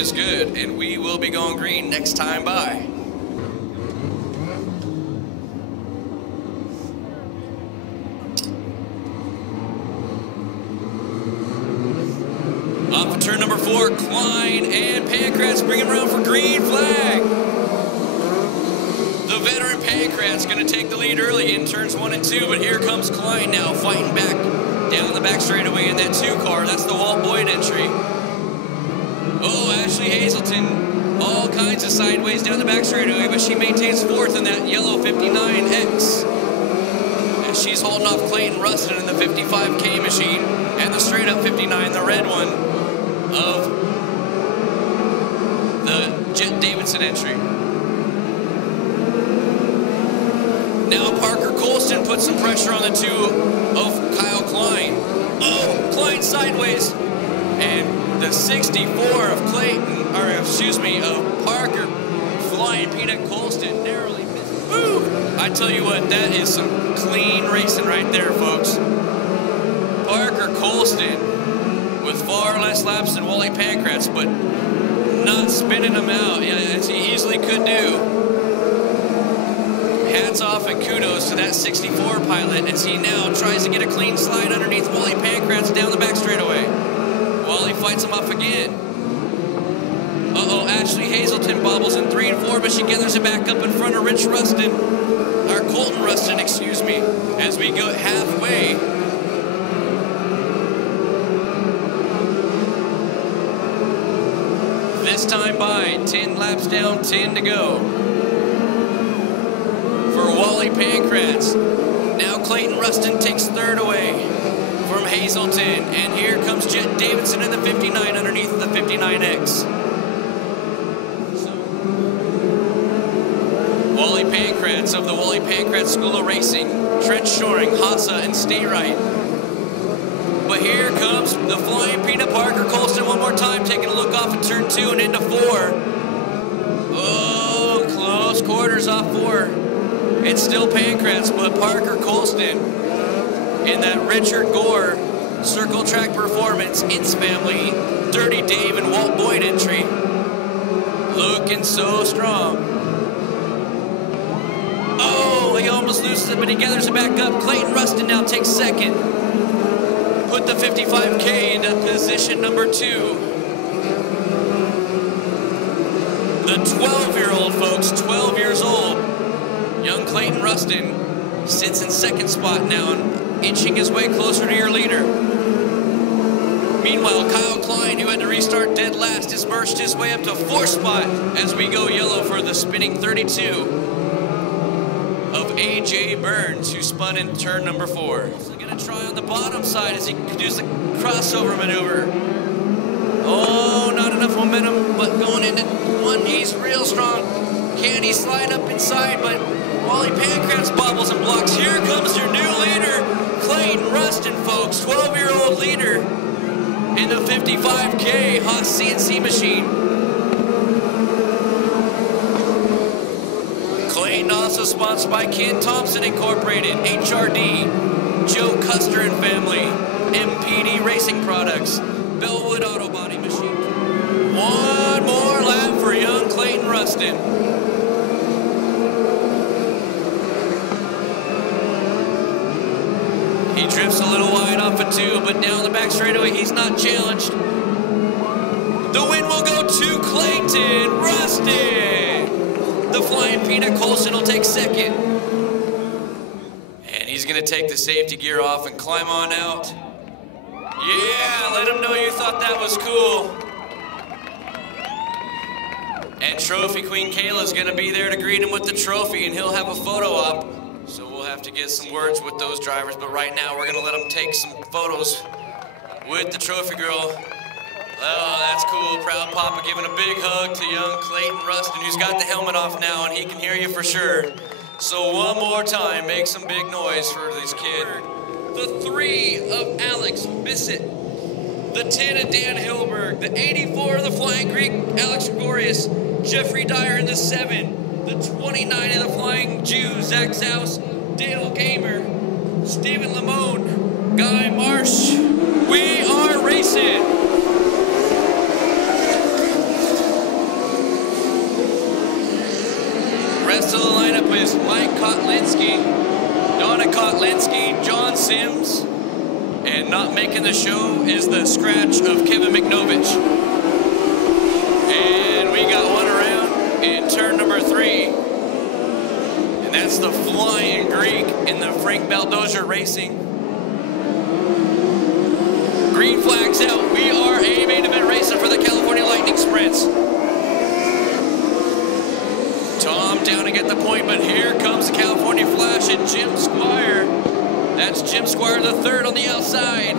is good, and we will be going green next time by. Off of turn number 4, Klein and Pancratz bring him around for green flag. The veteran Pancratz going to take the lead early in turns 1 and 2, but here comes Klein now fighting back down the back straightaway in that 2 car. That's the Walt Boyd entry. Oh, Ashley Hazelton, all kinds of sideways down the back straightaway, but she maintains 4th in that yellow 59X. And she's holding off Clayton Rustin in the 55K machine and the straight up 59, the red one of the Jet Davidson entry. Now Parker Colston puts some pressure on the 2 of Kyle Klein. Oh, Klein sideways. And the 64 of of Parker flying Peanut Colston narrowly missed. Woo! I tell you what, that is some clean racing right there, folks. Parker Colston with far less laps than Wally Pancratz, but not spinning them out, as he easily could do. Hats off and kudos to that 64 pilot as he now tries to get a clean slide underneath Wally Pancratz down the back straightaway. Wally fights him off again. Uh-oh, Ashley Hazelton bobbles in 3 and 4, but she gathers it back up in front of Rich Rustin, or Colton Rustin, excuse me, as we go halfway. This time by, 10 laps down, 10 to go. For Wally Pancratz. Now Clayton Rustin takes 3rd away from Hazelton. And here comes Jet Davidson in the 59 underneath the 59X. Wally Pancratz of the Wally Pancratz School of Racing. Trent Shoring, Hassa, and Stay Right. But here comes the Flying Peanut Parker Colston one more time, taking a look off of turn 2 and into 4. Oh, close quarters off 4. It's still Pancratz, but Parker Colston in that Richard Gore Circle Track Performance, Ince Family, Dirty Dave and Walt Boyd entry. Looking so strong. Oh, he almost loses it, but he gathers it back up. Clayton Rustin now takes 2nd. Put the 55K into position number 2. The 12-year-old, folks, 12 years old. Young Clayton Rustin sits in 2nd spot now and inching his way closer to your leader. Meanwhile, Kyle Klein, who had to restart dead last, has merged his way up to 4th spot as we go yellow for the spinning 32 of A.J. Burns, who spun in turn number 4. So going to try on the bottom side as he does the crossover maneuver. Oh, not enough momentum, but going into 1, he's real strong. Can he slide up inside, but Wally Pancratz bobbles and blocks. Here comes your new leader, Clayton Rustin, folks, 12-year-old leader in the 55K Haas CNC machine. Clayton also sponsored by Ken Thompson Incorporated, HRD, Joe Custer and Family, MPD Racing Products, Bellwood Auto Body Machine. One more lap for young Clayton Rustin. He drifts a little wide off of 2, but down the back straightaway, he's not challenged. The win will go to Clayton Rustin. The Flying Peanut Colston will take 2nd. And he's gonna take the safety gear off and climb on out. Yeah, let him know you thought that was cool. And Trophy Queen Kayla's gonna be there to greet him with the trophy, and he'll have a photo op. So we'll have to get some words with those drivers, but right now we're gonna let them take some photos with the trophy girl. Oh, that's cool. Proud Papa giving a big hug to young Clayton Rustin, who's got the helmet off now, and he can hear you for sure. So one more time, make some big noise for this kid. The 3 of Alex Bissett, the 10 of Dan Hilberg, the 84 of the Flying Greek, Alex Gregorius, Jeffrey Dyer in the 7, the 29 of the Flying Jew, Zach Zaus, Dale Gamer, Stephen Lamone, Guy Marsh. We are racing. up making the show is the scratch of Kevin McNovich. And we got one around in turn number 3. And that's the Flying Greek in the Frank Baldoza Racing. Green flag's out. We are a main event racer for the California Lightning Sprints. Tom Downing at the point, but here comes the California Flash and Jim Squire. That's Jim Squire the third on the outside.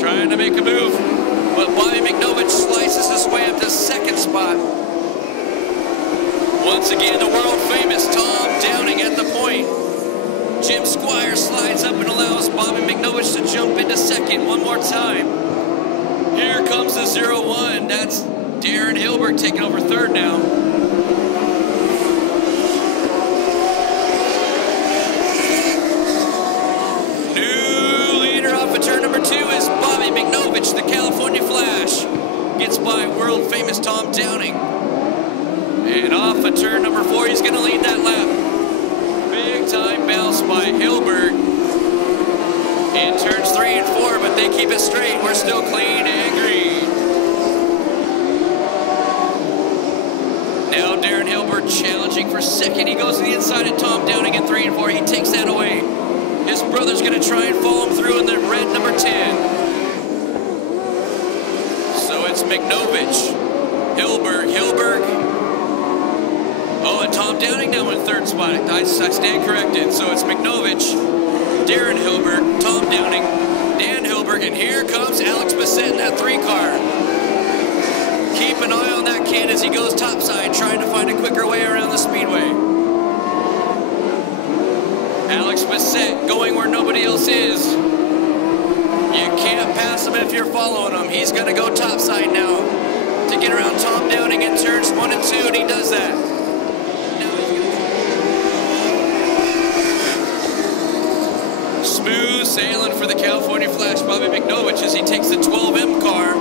Trying to make a move, but Bobby McNovich slices his way up to second spot. Once again, the world famous Tom Downing at the point. Jim Squire slides up and allows Bobby McNovich to jump into second one more time. Here comes the 0-1. That's Darren Hilberg taking over third now. New leader off of turn number 2 is Bobby McNovich, the California Flash. Gets by world famous Tom Downing. And off of turn number 4, he's going to lead that lap. Big time bounce by Hilberg in turns 3 and 4, but they keep it straight. We're still clean and green. Now Darren Hilberg challenging for second. He goes to the inside of Tom Downing in 3 and 4. He takes that away. His brother's going to try and follow him through in the red number 10. So it's McNovich, Hilberg. Oh, and Tom Downing now in third spot. I stand corrected. So it's McNovich, Darren Hilberg, Tom Downing, Dan Hilberg, and here comes Alex Bissett in that 3 car. Keep an eye on that kid as he goes topside, trying to find a quicker way around the speedway. Alex Bissett going where nobody else is. You can't pass him if you're following him. He's going to go topside now to get around Tom Downing in turns 1 and 2, and he does that. Smooth sailing for the California Flash, Bobby McNovich, as he takes the 12M car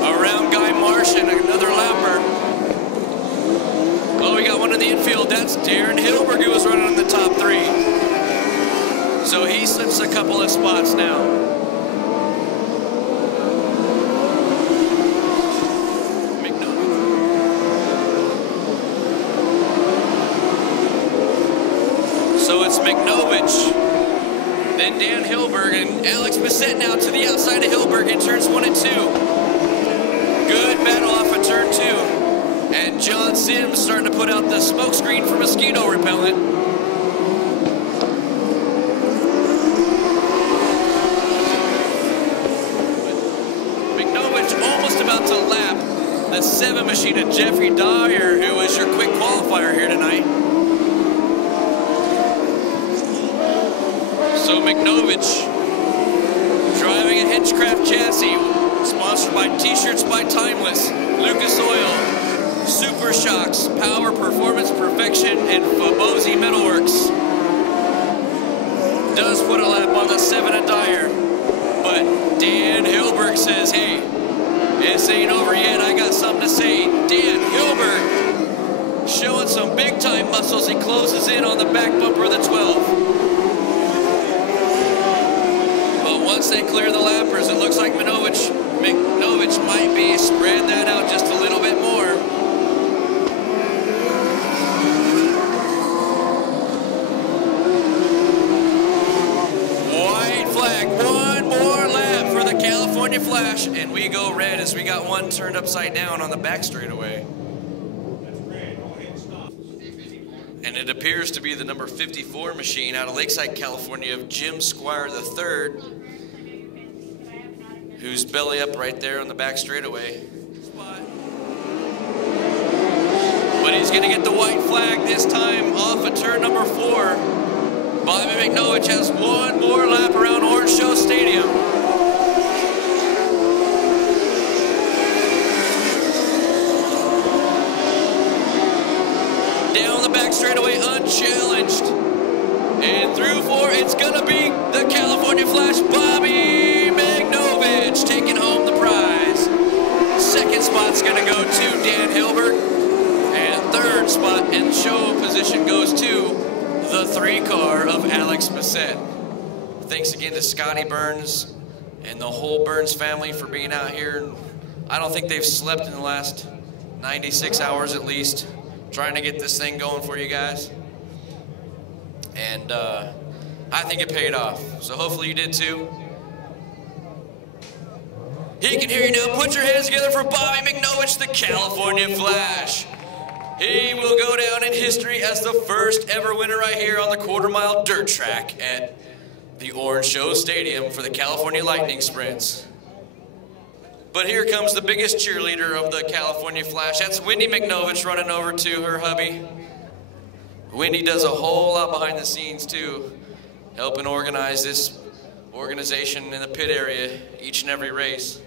around Guy Marsh and another lapper. Oh, we got one in the infield. That's Darren Hilberg, who was running in the top 3. So he slips a couple of spots now. So it's McNovich, then Dan Hilberg, and Alex Bissett now to the outside of Hilberg in turns 1 and 2. Good battle off of turn 2. And John Sims starting to put out the smoke screen for mosquito repellent. McNovich almost about to lap the 7 machine of Jeffrey Dyer, who was your quick qualifier here tonight. So McNovich driving a Hinchcraft chassis, sponsored by T-shirts by Timeless, Lucas Oil, Super Shocks, Power, Performance, Perfection, and Fabosi Metalworks. Does put a lap on the 7 of Dyer, but Dan Hilberg says, hey, this ain't over yet, I got something to say. Dan Hilberg showing some big time muscles. He closes in on the back bumper of the 12. Once they clear the lappers, it looks like McNovich might be spread that out just a little bit more. White flag, one more lap for the California Flash, and we go red as we got one turned upside down on the back straightaway. And it appears to be the number 54 machine out of Lakeside, California of Jim Squire III. Who's belly up right there on the back straightaway. But he's going to get the white flag this time off of turn number 4. Bobby McNovich has one more lap around Orange Show Stadium. Down the back straightaway unchallenged. And through 4, it's going to be the California Flash, Bobby McNovich, taking home the prize. Second spot's going to go to Dan Hilberg. And third spot in show position goes to the 3 car of Alex Bissett. thanks again to Scotty Burns and the whole Burns family for being out here. I don't think they've slept in the last 96 hours at least, trying to get this thing going for you guys. And I think it paid off. So hopefully you did too. He can hear you now. Put your hands together for Bobby McNovich, the California Flash. He will go down in history as the first ever winner right here on the quarter-mile dirt track at the Orange Show Stadium for the California Lightning Sprints. But here comes the biggest cheerleader of the California Flash. That's Wendy McNovich running over to her hubby. Wendy does a whole lot behind the scenes too, helping organize this organization in the pit area each and every race.